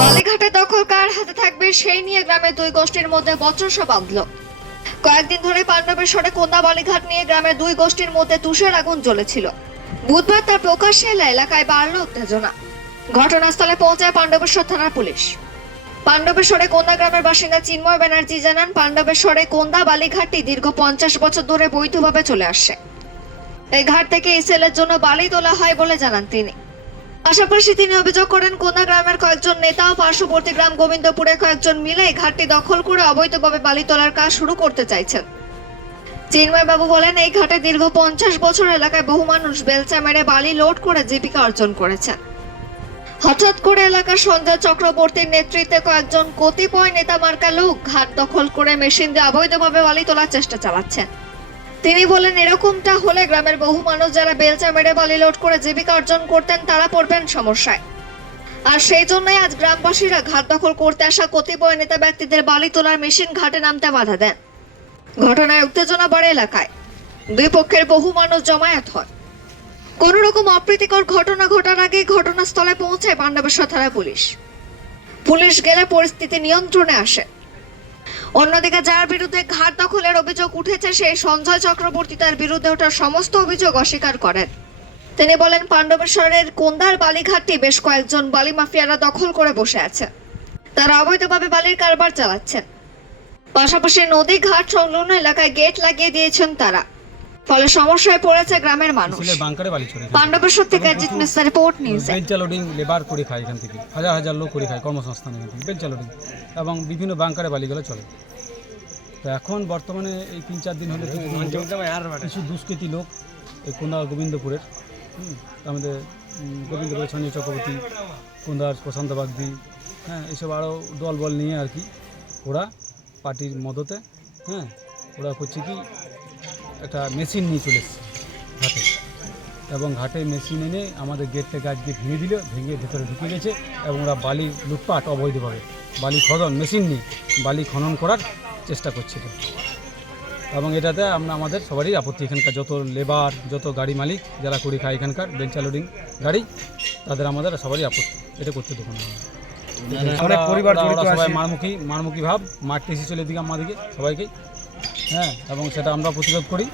বালিঘাটে দখল কার হাতে থাকবে সেই নিয়ে গ্রামের দুই গোষ্ঠীর মধ্যে বচসা বাঁধল। কয়েকদিন ধরে পাণ্ডবের সরে কোন্দা বালিঘাট নিয়ে গ্রামের দুই গোষ্ঠীর মধ্যে তুষার আগুন জ্বলেছিল। বুধবার তার প্রকাশ্যে এলে এলাকায় বাড়ল উত্তেজনা। ঘটনাস্থলে পৌঁছায় পাণ্ডবেশ্বর থানার পুলিশ। পাণ্ডবেশ্বরে কোন্দা গ্রামের বাসিন্দা চিন্ময় ব্যানার্জি জানান, পাণ্ডবেশ্বরে কোন্দা বালিঘাটটি দীর্ঘ পঞ্চাশ বছর ধরে বৈধভাবে চলে আসে এই ঘাট থেকে ইসেলের জন্য বালি তোলা হয় বলে জানান তিনি। পাশাপাশি তিনি অভিযোগ করেন, কোনা গ্রামের কয়েকজন নেতা ও পার্শ্ববর্তী গ্রাম গোবিন্দপুরে কয়েকজন মিলে ঘাটটি দখল করে অবৈধভাবে বালি তোলার কাজ শুরু করতে চাইছেন। চিন্ময় বাবু বলেন, এই ঘাটে দীর্ঘ পঞ্চাশ বছর এলাকায় বহু মানুষ বেলচা মেরে বালি লোড করে জীবিকা অর্জন করেছেন। হঠাৎ করে এলাকার সঞ্জয় চক্রবর্তীর নেতৃত্বে কয়েকজন কতিপয় নেতা মার্কা লোক ঘাট দখল করে মেশিন দিয়ে অবৈধভাবে বালি তোলার চেষ্টা চালাচ্ছেন। তিনি বলেন, এরকমটা হলে গ্রামের বহু মানুষ যারা বেলচা মেরে বালি লোড করে জীবিকা অর্জন করতেন, তারা পড়বেন সমস্যায়। আর সেই জন্যই আজ গ্রামবাসীরা ঘাট দখল করতে আসা কতিপয় নেতা ব্যক্তিদের বালি তোলার মেশিন ঘাটে নামতে বাধা দেন। ঘটনায় উত্তেজনা বাড়ে এলাকায়। দুই পক্ষের বহু মানুষ জমায়েত হয় কোন রকম অপ্রীতিকর ঘটনা ঘটার আগে ঘটনাস্থলে পৌঁছায় পাণ্ডবেশ্বর থানা পুলিশ। পুলিশ গেলে পরিস্থিতি নিয়ন্ত্রণে আসে। অন্যদিকে যার বিরুদ্ধে ঘাট দখলের অভিযোগ উঠেছে সেই সঞ্জয় চক্রবর্তী তার বিরুদ্ধে ওঠা সমস্ত অভিযোগ অস্বীকার করেন। তিনি বলেন, পাণ্ডবেশ্বরের কোন্দার বালিঘাটটি বেশ কয়েকজন বালি মাফিয়ারা দখল করে বসে আছে। তারা অবৈধভাবে বালির কারবার চালাচ্ছেন। পাশাপাশি নদী, ঘাট সংলগ্ন এলাকায় গেট লাগিয়ে দিয়েছেন তারা। ফলে সমস্যায় পড়েছে গ্রামের মানুষ। বাংকারে বালি চড়ে পাণ্ডবেশ্বর থেকে অজিত মিশ্রা রিপোর্ট নিউজ বেঞ্চা লোডিং লেবার করে খায় এখান থেকে। হাজার হাজার লোক করে খায় কর্মসংস্থান এখান থেকে বেঞ্চা লোডিং এবং বিভিন্ন বাংকারে বালিগুলো চলে। তো এখন বর্তমানে এই তিন চার দিন হলে কিছু কিছু দুষ্কৃতী লোক এই কোন্দা গোবিন্দপুরের হুম, আমাদের গোবিন্দপুরের সঞ্জয় চক্রবর্তী কোন্দার প্রশান্ত বাগদি হ্যাঁ এইসব আরও দল বল নিয়ে আর কি ওরা পার্টির মদতে হ্যাঁ ওরা করছে কি একটা মেশিন নিয়ে চলে এসছে ঘাটে। এবং ঘাটে মেশিন এনে আমাদের গেট গাছ দিয়ে ভেঙে দিল ভেঙে ভেতরে ঢুকে গেছে এবং ওরা বালি লুটপাট অবৈধভাবে বালি খনন মেশিন নিয়ে বালি খনন করার চেষ্টা করছিল এবং এটাতে আমরা আমাদের সবারই আপত্তি এখানকার যত লেবার যত গাড়ি মালিক যারা করি খায় এখানকার বেঞ্চা লোডিং গাড়ি তাদের আমাদের সবারই আপত্তি এটা করতে দেবো না অনেক পরিবার সবাই। মারমুখী মারমুখী ভাব মারতে এসে চলে দিকে আমাদেরকে সবাইকে। হ্যাঁ এবং সেটা আমরা প্রতিরোধ করি।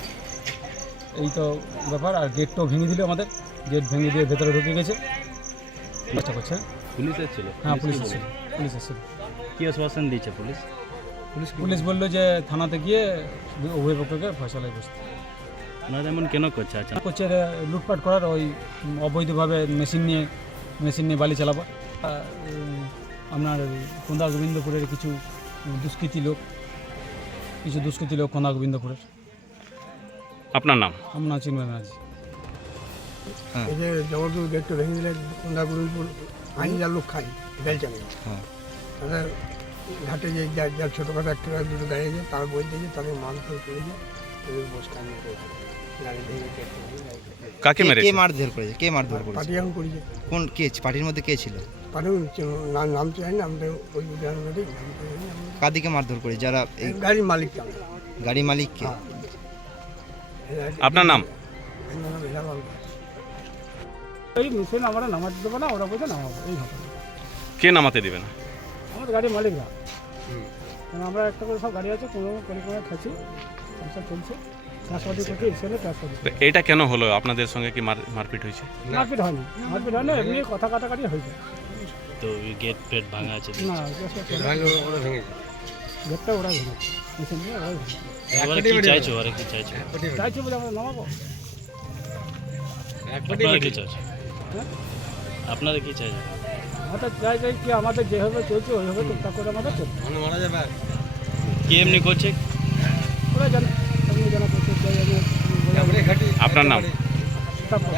এই তো ব্যাপার আর গেটটাও ভেঙে দিল আমাদের। গেট ভেঙে দিয়ে ভেতরে ঢুকে গেছে। চেষ্টা করছে। পুলিশ এসেছিল? হ্যাঁ পুলিশ এসেছিল। পুলিশ এসেছিল। কি আশ্বাসন দিয়েছে পুলিশ? পুলিশ পুলিশ বলল যে থানাতে গিয়ে উভয় পক্ষকে ফয়সালায় বসতে। ওনারা এমন কেন করছে? আচ্ছা। করছে লুটপাট করার ওই অবৈধভাবে মেশিন নিয়ে মেশিন নিয়ে বালি চালাবো। আহ, উম, আপনার কোন্দা গোবিন্দপুরের কিছু দুষ্কৃতী লোক কিছু দুষ্কৃতী লোক কোন্দা গোবিন্দপুরের আপনার নাম? আমরা চিনবেন ব্যানার্জি। এই যে জবরদস্ত গেটটা ভেঙে দিলে কোন্দাগুড়িপুর হাজার লোক খাই নেই তাদের ঘাটে যে যার যার ছোটোখাটো একটা দুটো দাঁড়িয়েছে তার বলতে যে তাদের মারধর করেছে তাদের বস্তা নিয়ে। কাকে কে- কে মেরেছে? মারধর করেছে? কে মারধর করেছে? পার্টি এখন করেছে। কোন কে পার্টির মধ্যে কে ছিল? নাম না আমাদের ওই কাদিকে মারধর করে? যারা এই গাড়ির মালিক গাড়ি মালিককে আপনার নাম? এই মেশিন আমরা নামাতে দেবো না ওরা বলছে নামাবো এই কে নামাতে দিবে না? আমাদের গাড়ির মালিকরা কারণ আমরা একটা করে সব গাড়ি আছে কোনো কোনো কোনো খাচ্ছি সংসার চলছে। করতে এসেলে এটা কেন হলো? আপনাদের সঙ্গে কি মার- মারপিট হয়েছে? মারপিট হয়নি। মারপিট হয় না এমনি কথা কাটাকাটি হয়েছে। তো গেট ফেট ভাঙা আছে না গেটটা ওরা ভেঙেছে। মেশিন দিয়ে ওরাই ভেঙেছে। এবারে কি চাইছো আরে কি চাইছো? চাইছি বলে আমরা নামাবো? আপনারা কি চাইছো? হ্যাঁ? আপনারা কি চাইছো? আমাদের চাই চাই কি আমাদের যেভাবে চলছে ওইভাবে টুকটাক করে আমাদের চলছে। কি এমনি করছে? ওরা জানে এমনি জানা করছে চাই আমি আপনার নাম? তারপর